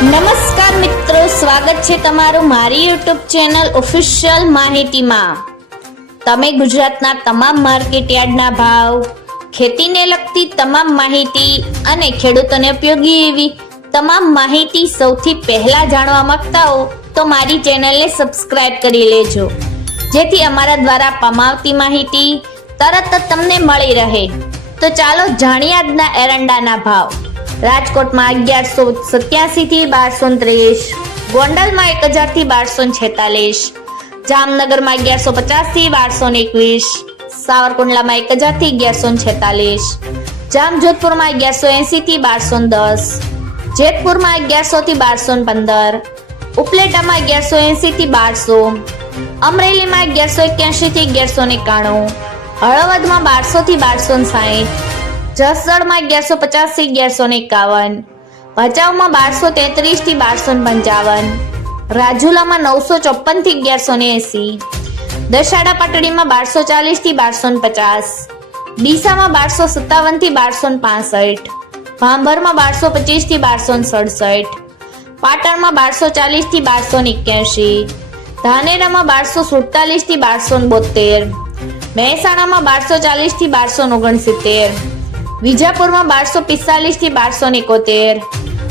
નમસ્કાર મિત્રો, સ્વાગત છે તમારું મારી યુટ્યુબ ચેનલ ઓફિશિયલ માહિતીમાં। તમે ગુજરાતના તમામ માર્કેટ યાર્ડના ભાવ, ખેતીને લગતી તમામ માહિતી અને ખેડૂતોને ઉપયોગી એવી તમામ માહિતી સૌથી પહેલા જાણવા માંગતા હો તો મારી ચેનલને સબસ્ક્રાઇબ કરી લેજો, જેથી અમારા દ્વારા પમાવતી માહિતી તરત જ તમને મળી રહે। તો ચાલો જાણીએ આજના એરંડાના ભાવ। રાજકોટમાં 1187 થી 1230, ગોંડલમાં 1000 થી 1246, જામનગરમાં 1150 થી 1221, સાવરકુંડલામાં 1000 થી 1146, જામજોધપુરમાં 1180 થી 1210, જેતપુરમાં 1100 થી 1215, ઉપલેટામાં 1180 થી 1200, અમરેલીમાં 1181 થી 1191, હળવદમાં 1200 થી 1260, જસદણમાં 1150 થી 1151, ભચાઉમાં 1233 થી 1255, રાજુલામાં 954 થી 1180, દશાડા પાટડીમાં 1240 થી 1250, ડીસામાં 1257 થી 1265, ભાંભરમાં 1225 થી 1267, પાટણમાં 1240 થી 1281, ધાનેરામાં 1247 થી 1272, મહેસાણામાં 1240 થી 1269, વિજાપુરમાં 1245 થી 1271,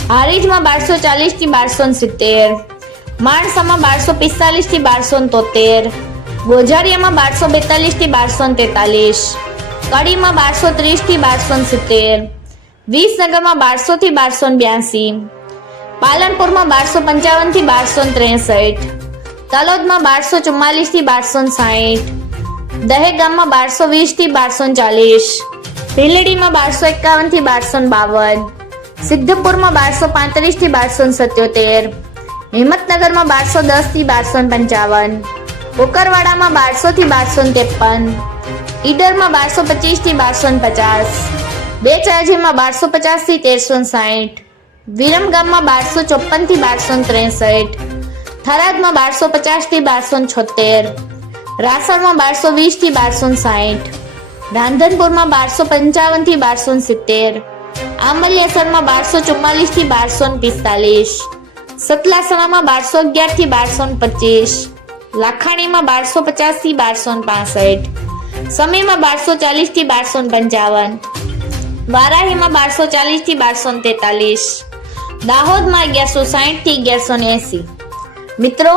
હારીજમાં 1240 થી 1270, માણસામાં 1245 થી 1273, ગોઝારિયામાં 1242 થી 1243, કડીમાં 1230 થી 1270, વિસનગરમાં 1200 થી 1282, પાલનપુરમાં 1255 થી 1263, તલોદમાં 1244 થી 1260, દહેગામમાં 1220 થી 1240, ભીલડીમાં 1251 થી 1252, સિદ્ધપુરમાં 1235 થી 1277, હિંમતનગરમાં 1210 થી 1255, કુકરવાડામાં 1200 થી 1253, ઈડરમાં 1225 થી 1250, બેચરાજીમાં 1250 થી 1360, વિરમગામમાં 1254 થી 1263, થરાદમાં 1250 થી 1276, રાસણમાં 1220 થી 1260, રાંધનપુરમાં 1255 થી 1270, આંબલિયાસરમાં 1244 થી 1245, સતલાસણામાં 1211 થી 1225, લાખાણીમાં 1250 થી 1265, સમીમાં 1240 થી 1255, વારાહીમાં 1240 થી 1243, દાહોદમાં 1160 થી 1180। મિત્રો,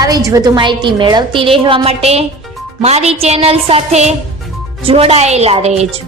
આવી જ વધુ માહિતી મેળવતી રહેવા માટે મારી ચેનલ સાથે જોડાયેલા રહેજો।